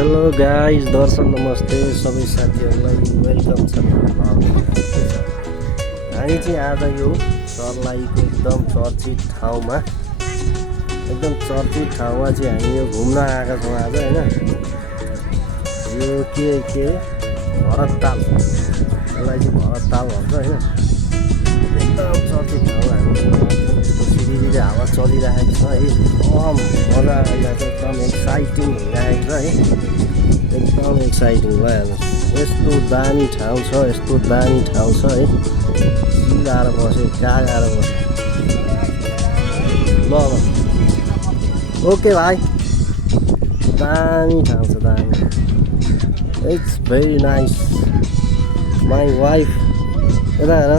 Hello guys, दर्शन नमस्ते सबै साथीहरूलाई वेलकम छ। हामी चाहिँ आज यो सर्लाहीको एकदम चर्चित ठाउँमा चाहिँ हामी यो घुम्न आएका छौँ आज होइन। यो के भरतताल, यसलाई चाहिँ भरतताल भन्छ होइन। एकदम चर्चित ठाउँ हामी सिरिले हावा चलिरहेको छ है। एकदम मजा आइरहेको छ, एकदम एक्साइटिङ भइरहेको छ है। एकदम एक्साइटिङ भइहाल्छ। यस्तो दामी ठाउँ छ है। सिधाएर बसेँ, कहाँ गएर बसेँ। ल ओके भाइ, दामी ठाउँ छ, दामी। It's very nice. My wife यता हेर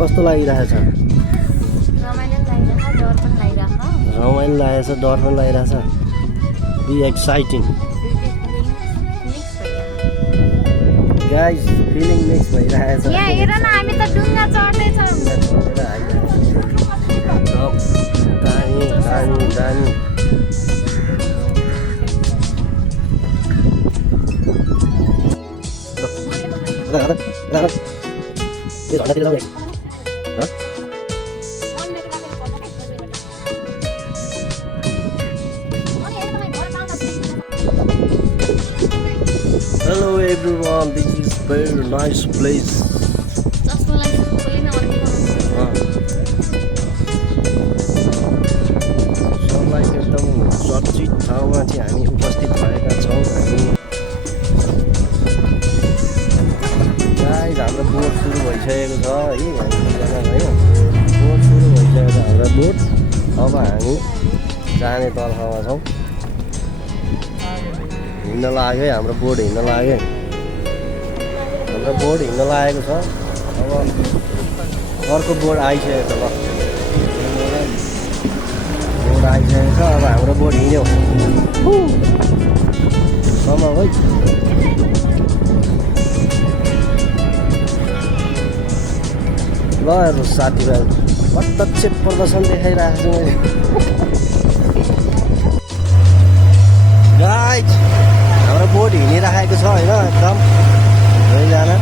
कस्तो लागिरहेछ। रमाइलो लागेछ, डर पनि लागिरहेछ। Be exciting guys, feeling mix भइरहेछ। यहाँ हेर न, हामी त डुङ्गा चढ्दैछौँ। दामी दामी दामी। Hello everyone, this is very nice place. सबलाई एकदम चर्चित ठाउँमा चाहिँ हामी उपस्थित भएका छौँ। गाइस, हाम्रो बोट सुरु भइसकेको छ है। बोट सुरु भइसकेको छ हाम्रो बोट। अब हामी जाने तर्फमा छौँ। हिँड्न लाग्यो है, हाम्रो बोट हिँड्न लाग्यो। हाम्रो बोट हिँड्न लागेको छ। अब अर्को बोट आइसकेको छ। ल बोट आइसकेको छ। अब हाम्रो बोट हिँड्यो। कम है। ल हेर्नु साथीभाइ, प्रत्यक्ष प्रदर्शन देखाइरहेको छु मैले। गाइस, हाम्रो बोट हिँडिरहेको छ होइन। एकदम दुईजना